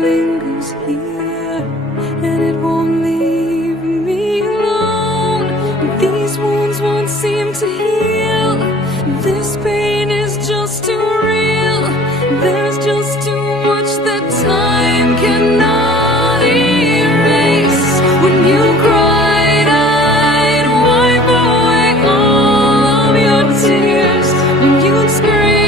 lingers here, and it won't leave me alone. These wounds won't seem to heal. This pain is just too real. There's just too much that time cannot erase. When you cried, I'd wipe away all of your tears. When you'd scream,